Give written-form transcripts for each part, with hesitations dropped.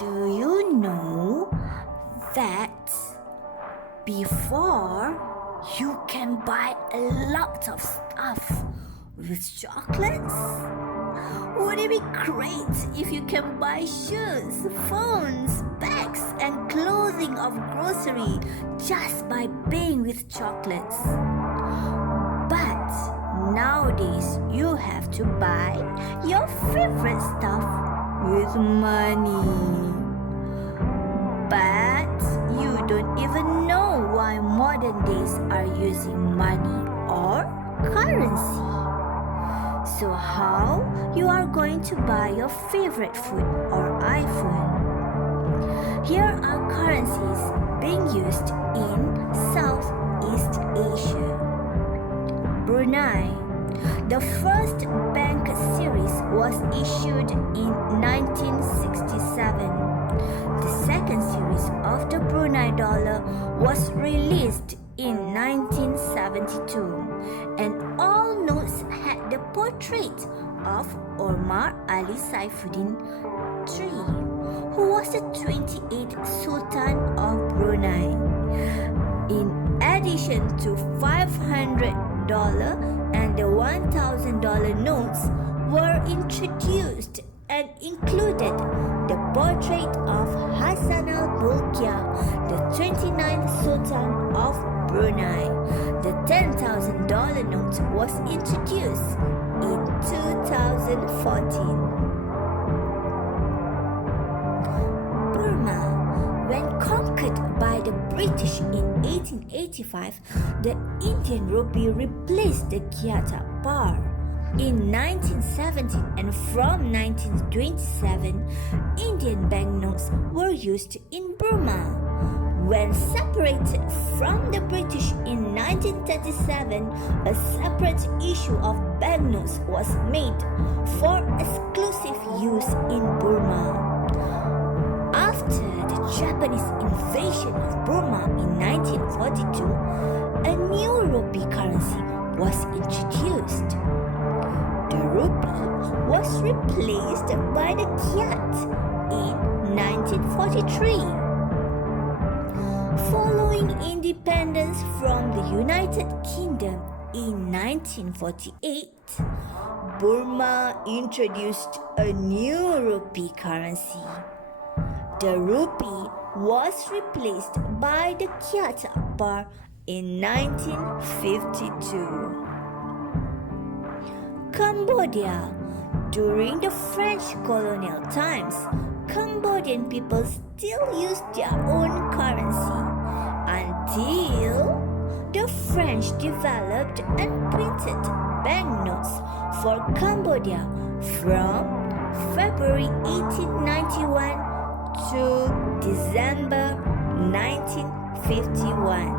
Do you know that before you can buy a lot of stuff with chocolates? Would it be great if you can buy shoes, phones, bags, and clothing of grocery just by paying with chocolates? But nowadays you have to buy your favorite stuff with money. But you don't even know why modern days are using money or currency. So how you are going to buy your favorite food or iPhone? Here are currencies being used in Southeast Asia. Brunei. The first bank series was issued in 1967. The second series of the Brunei dollar was released in 1972, and all notes had the portrait of Omar Ali Saifuddin III, who was the 28th Sultan of Brunei. In addition to $500 and the $1,000 notes were introduced and included the portrait of Hassan al-Bolkiah, the 29th Sultan of Brunei. The $10,000 note was introduced in 2014. Burma. When conquered by the British in 1885, the Indian rupee replaced the Kyat bar. In 1917 and from 1927, Indian banknotes were used in Burma. When separated from the British in 1937, a separate issue of banknotes was made for exclusive use in Burma. After the Japanese invasion of Burma in 1942, a new rupee currency was introduced. The rupee was replaced by the kyat in 1943. Following independence from the United Kingdom in 1948, Burma introduced a new rupee currency. The rupee was replaced by the kyat bar in 1952. Cambodia. During the French colonial times, Cambodian people still used their own currency until the French developed and printed banknotes for Cambodia from February 1891 to December 1951.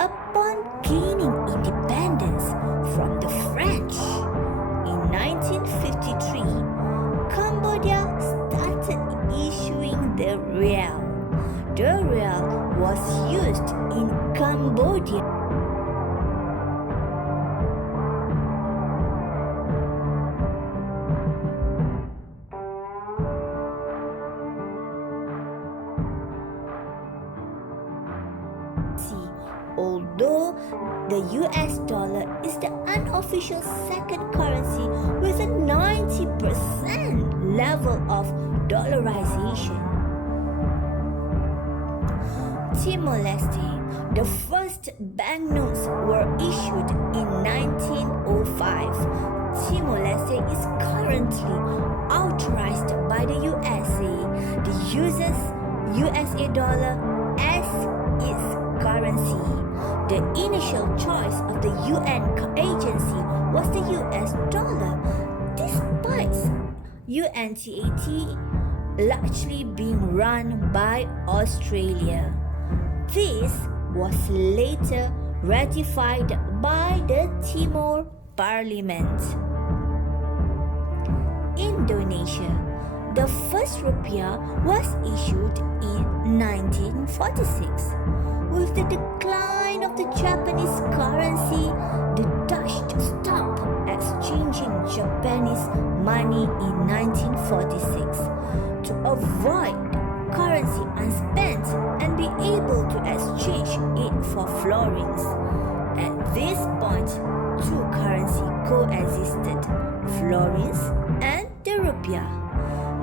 Upon gaining independence from the French in 1953, Cambodia started issuing the riel. The riel was used in Cambodia. Although the US dollar is the unofficial second currency with a 90% level of dollarization. Timor-Leste. The first banknotes were issued in 1905. Timor-Leste is currently authorized by the USA. The uses USA dollar as its currency. The initial choice of the UN agency was the US dollar, despite UNTAT largely being run by Australia. This was later ratified by the Timor Parliament. Indonesia. The first rupiah was issued in 1946. With the decline of the Japanese currency, the Dutch stopped exchanging Japanese money in 1946 to avoid currency unspent and be able to exchange it for florins. At this point, two currencies coexisted, florins and the rupiah.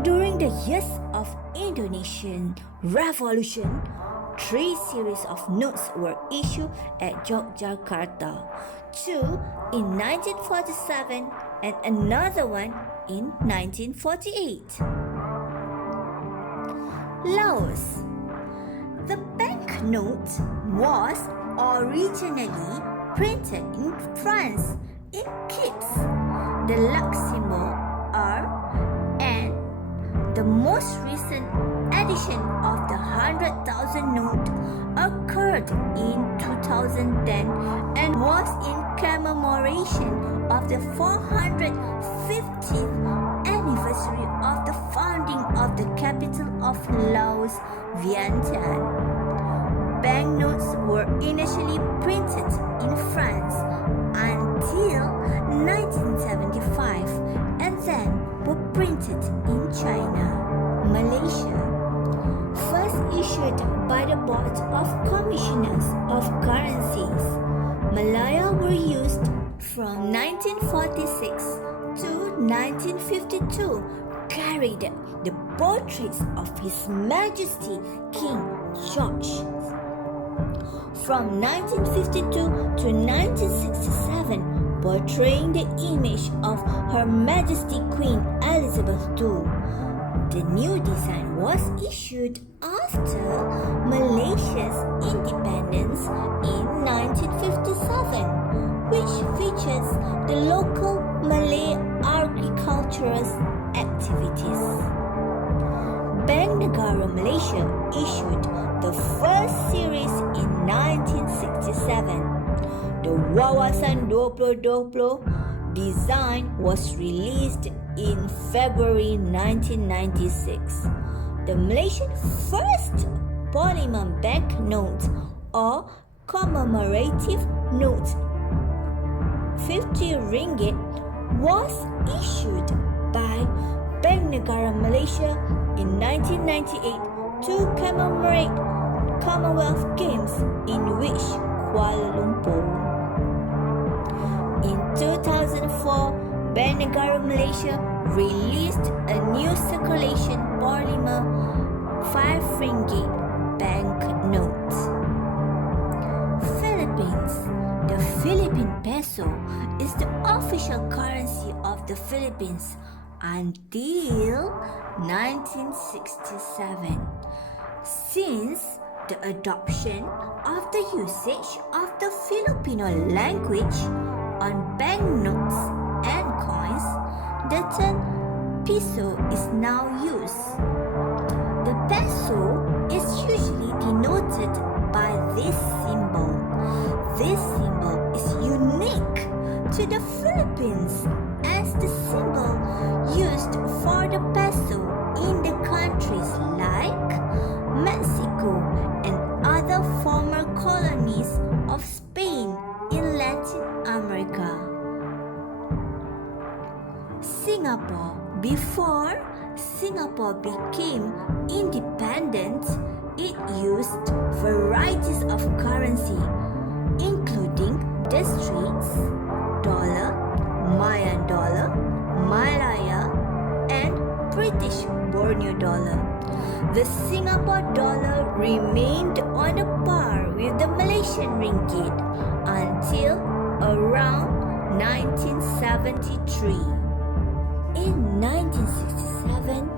During the years of Indonesian Revolution, 3 series of notes were issued at Yogyakarta, 2 in 1947 and another one in 1948. Laos. The banknote was originally printed in France in kips. The Luxembourg R and the most recent edition of the 100,000 note occurred in 2010 and was in commemoration of the 450th anniversary of the founding of the capital of Laos, Vientiane. Banknotes were initially printed in France until 1975 and then were printed in China. Malaysia. First issued by the Board of Commissioners of Currencies, Malaya were used from 1946 to 1952, carried the portraits of His Majesty King George. From 1952 to 1967, portraying the image of Her Majesty Queen Elizabeth II. The new design was issued after Malaysia's independence in 1957, which features the local Malay agricultural activities. Bank Negara Malaysia issued the first series in 1967. The Wawasan 2020 design was released in February 1996. The Malaysian first polymer banknote or commemorative note, 50 ringgit, was issued by Bank Negara Malaysia in 1998 to commemorate Commonwealth Games in which Kuala Lumpur. In 2004, Bank Negara Malaysia released a new circulation polymer 5 ringgit banknote. Philippines. The Philippine peso is the official currency of the Philippines until 1967. Since the adoption of the usage of the Filipino language on banknotes and coins, the term peso is now used. The peso is usually denoted by this symbol. This symbol is unique to the Philippines as the symbol used for the peso in the countries like Mexico and other former colonies of Spain in Latin America. Singapore. Before Singapore became independent, it used varieties of currency, including districts, dollar, Mayan dollar, Malaya, and British Borneo dollar. The Singapore dollar remained on a par with the Malaysian ringgit until around 1973. In 1967,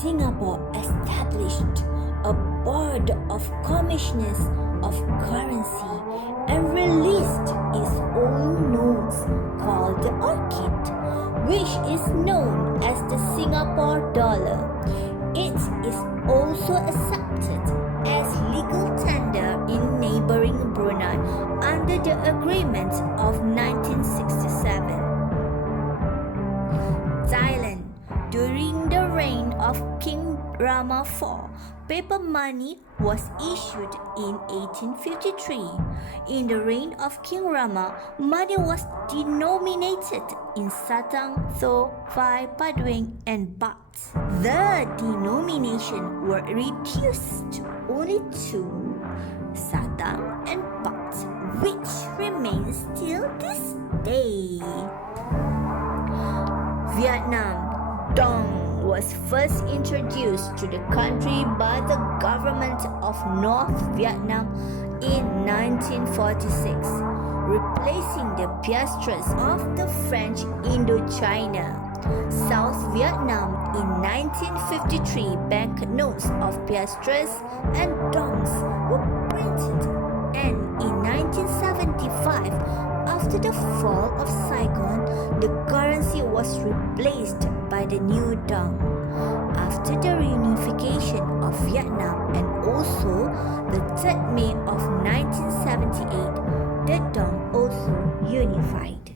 Singapore established a board of commissioners of currency and released its own notes called the Orchid, which is known as the Singapore dollar. It is also accepted as legal tender in neighboring Brunei under the agreement of 1967. Thailand. During the reign of King Rama IV, paper money was issued in 1853. In the reign of King Rama, money was denominated in satang, tho, phai, paduing, and baht. The denomination were reduced only to satang and baht, which remains till this day. Vietnam. Dong was first introduced to the country by the government of North Vietnam in 1946, replacing the piastres of the French Indochina. South Vietnam in 1953 banknotes of piastres and dongs were printed, and in 1975, after the fall of Saigon, the currency was replaced by the new dong. After the reunification of Vietnam and also the 3rd May of 1978, the dong also unified.